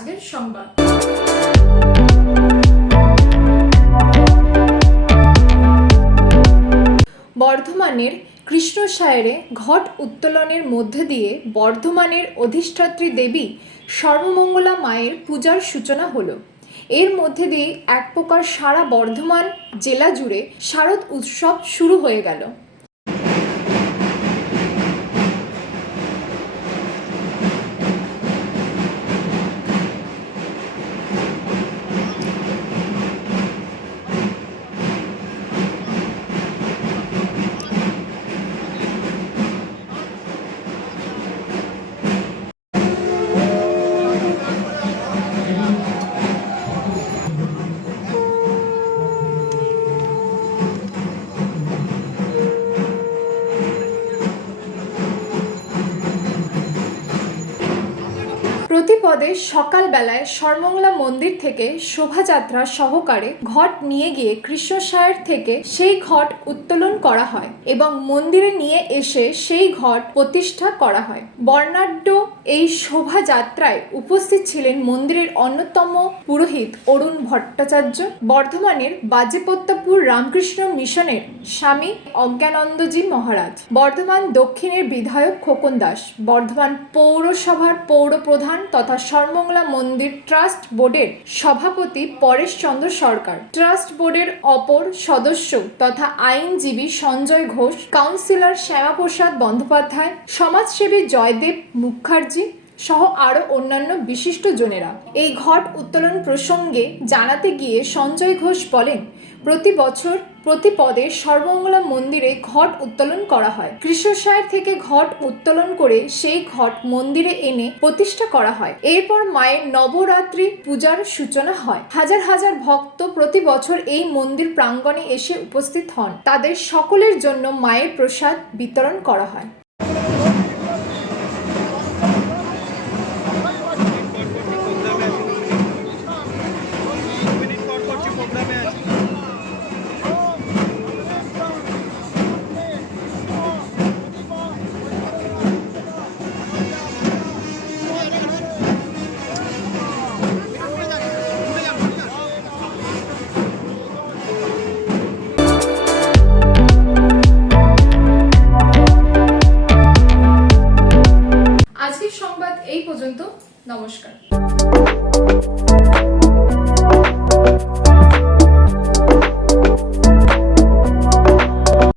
আজকের সংবাদ। বর্ধমানের কৃষ্ণসায়রে ঘট উত্তোলনের মধ্যে দিয়ে বর্ধমানের অধিষ্ঠাত্রী দেবী সর্বমঙ্গলা মায়ের পূজার সূচনা হলো। এর মধ্যে দিয়ে এক প্রকার সারা বর্ধমান জেলা জুড়ে শারদ উৎসব শুরু হয়ে গেল। প্রতিপদে সকালবেলায় সর্বমঙ্গলা মন্দির থেকে শোভাযাত্রা সহকারে ঘট নিয়ে গিয়ে কৃষ্ণসায়র থেকে সেই ঘট উত্তোলন করা হয় এবং মন্দিরে নিয়ে এসে সেই ঘট প্রতিষ্ঠা করা হয়। বর্ণাঢ্য এই শোভাযাত্রায় উপস্থিত ছিলেন মন্দিরের অন্যতম পুরোহিত অরুণ ভট্টাচার্য, বর্ধমানের বাজেপত্তাপুর রামকৃষ্ণ মিশনের স্বামী অজ্ঞানন্দজি মহারাজ, বর্ধমান দক্ষিণের বিধায়ক খোকন দাস, বর্ধমান পৌরসভার পৌর প্রধান তথা সর্বমঙ্গলা মন্দির ট্রাস্ট বোর্ডের সভাপতি পরেশ চন্দ্র সরকার। ট্রাস্ট বোর্ডের অপর সদস্য তথা আইনজীবী সঞ্জয় ঘোষ, কাউন্সিলর শ্যামাপ্রসাদ বন্দ্যোপাধ্যায়, সমাজসেবী জয়দেব মুখার্জি সহ আরও অন্যান্য বিশিষ্ট জনেরা। এই ঘট উত্তোলন প্রসঙ্গে জানাতে গিয়ে সঞ্জয় ঘোষ বলেন, প্রতি বছর প্রতি পদে সর্বমঙ্গলা মন্দিরে ঘট উত্তোলন করা হয়। কৃষ্ণসায়র থেকে ঘট উত্তোলন করে সেই ঘট মন্দিরে এনে প্রতিষ্ঠা করা হয়। এরপর মায়ের নবরাত্রি পূজার সূচনা হয়। হাজার হাজার ভক্ত প্রতি বছর এই মন্দির প্রাঙ্গণে এসে উপস্থিত হন। তাদের সকলের জন্য মায়ের প্রসাদ বিতরণ করা হয়। এই পর্যন্ত নমস্কার।